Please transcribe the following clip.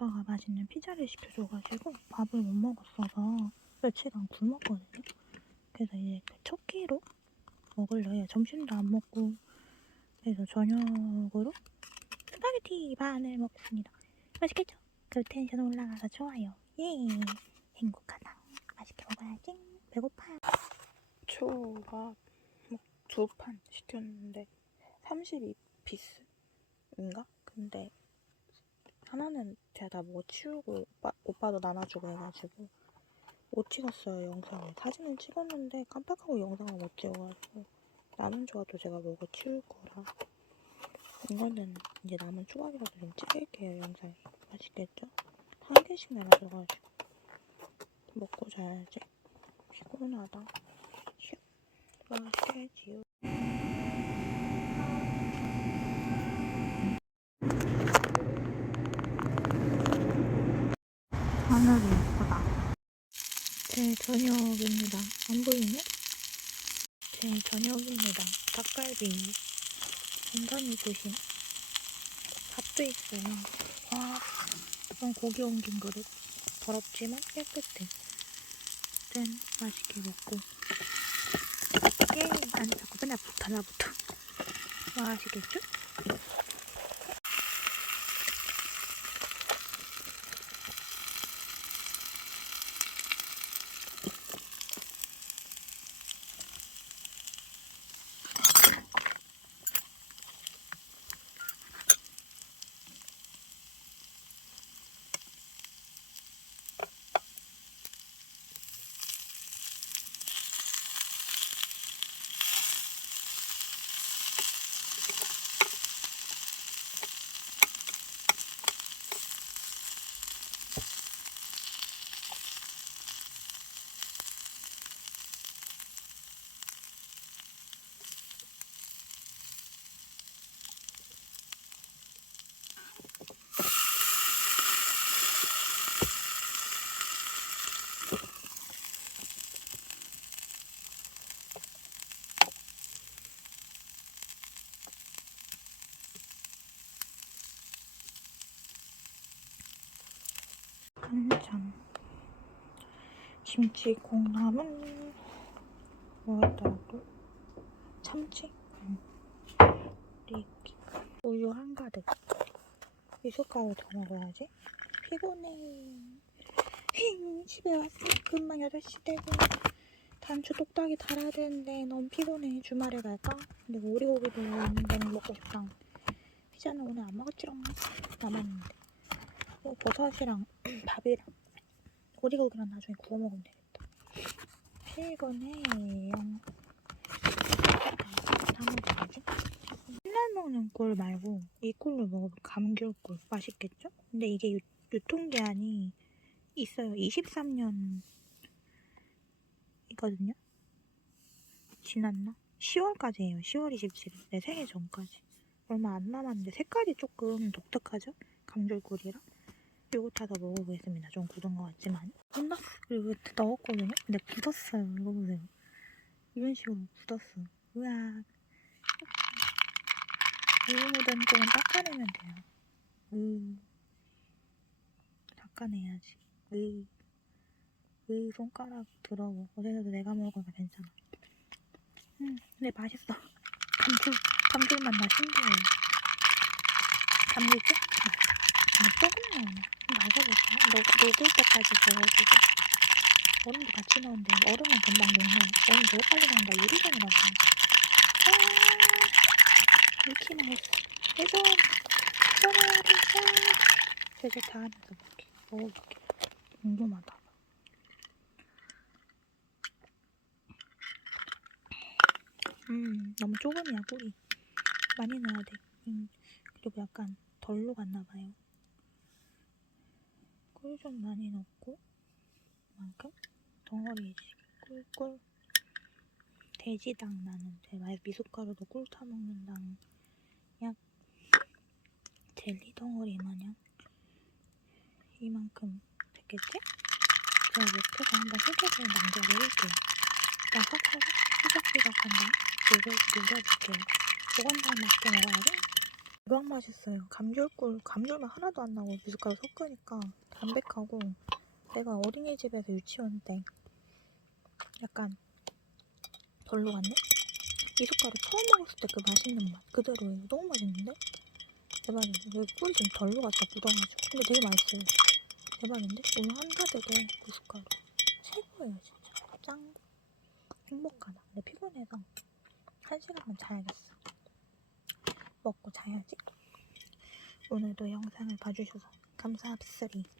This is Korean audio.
오빠가 맛있는 피자를 시켜줘가지고 밥을 못 먹었어서 며칠간 굶었거든요. 그래서 이제 그첫 끼로 해요. 점심도 안 먹고 그래서 저녁으로 스파게티 반을 먹습니다. 맛있겠죠? 그 텐션 올라가서 좋아요. 예! 행복하다. 맛있게 먹어야지. 배고파요. 초밥 두 판 시켰는데 32피스인가? 근데 하나는 제가 다 먹어 치우고 오빠, 오빠도 나눠주고 해가지고 못 찍었어요 영상을. 사진은 찍었는데 깜빡하고 영상을 못 찍어가지고 남은 조각도 제가 먹어 치울 거라 이거는 이제 남은 조각이라도 좀 찍을게요 영상에 맛있겠죠? 한 개씩 나눠줘가지고 먹고 자야지. 피곤하다. 슉. 맛있게지요 하늘이 예쁘다. 제 저녁입니다. 안 보이네? 제 저녁입니다. 닭갈비. 굉장히 보신 밥도 있어요. 와, 이건 고기 옮긴 그릇. 더럽지만 깨끗해. 짠, 맛있게 먹고. 예, 아니, 자꾸 맨날 달라붙어. 맛있겠죠? 간장 김치 콩나물. 뭐였더라고? 참치? 응. 우유 한 가득. 미숫가루 더 먹어야지. 피곤해. 힝 집에 왔어. 금방 8시 되고. 단추 똑딱이 달아야 되는데 너무 피곤해. 주말에 갈까? 근데 오리고기도 있는 데는 먹고 싶다. 피자는 오늘 안 먹었지롱. 남았는데. 어, 버섯이랑 밥이랑 오리고기랑 나중에 구워 먹으면 되겠다. 피곤해요. 맨날 먹는 꿀 말고 이 꿀로 먹으면 감귤 꿀 맛있겠죠? 근데 이게 유, 유통기한이 있어요. 23년 이거든요. 지났나? 10월까지예요. 10월 27일. 내 생일 전까지. 얼마 안 남았는데 색깔이 조금 독특하죠? 감귤꿀이랑. 요거 타서 먹어보겠습니다. 좀 굳은 것 같지만. 끝났어. 그리고 넣었거든요. 근데 굳었어요. 이거 보세요. 이런 식으로 굳었어. 으악. 물 묻은 쪽은 닦아내면 돼요. 으. 닦아내야지. 으. 으, 손가락 더러워. 어제도 내가 먹어서 괜찮아. 음, 근데 맛있어. 감귤, 감귤 맛나 신기해요. 감귤죠? 아, 조금 나오네. 마셔볼까? 녹, 녹을 때까지 저어주고. 얼음도 같이 넣은데 얼음은 금방 녹네. 얼음 되게 빨리 녹는다. 유리병이라서. 아, 이렇게. 회전, 회전해야 되겠어. 제제 다 하면서 먹게. 먹어볼게. 궁금하다. 음, 너무 조금이야, 꿀이. 많이 넣어야 돼. 음, 그리고 약간 덜 녹았나봐요. 꿀 좀 많이 넣고 만큼 덩어리지 꿀꿀. 돼지당 나는 제 미숫가루도 꿀 타먹는당 약 젤리 덩어리 마냥 이만큼 됐겠지? 제가 못해서 한번 휴게소에 남겨드릴게요. 일단 섞어서 휘적휘적한 다음 녹여, 녹여볼게요. 조금 더 맛있게 먹어야지 대박 맛있어요. 감귤꿀, 감귤맛 하나도 안 나고 미숫가루 섞으니까 담백하고 내가 어린이집에서 유치원 때 약간 별로 갔네? 미숫가루 처음 먹었을 때 그 맛있는 맛 그대로예요. 너무 맛있는데? 대박이에요. 여기 꿀이 좀덜 녹았다 묻어가지고 근데 되게 맛있어요. 대박인데? 우유 한가득에 미숫가루 최고예요 진짜. 짱 행복하다. 근데 피곤해서 한 시간만 자야겠어. 자야지. 오늘도 영상을 봐주셔서 감사합니다.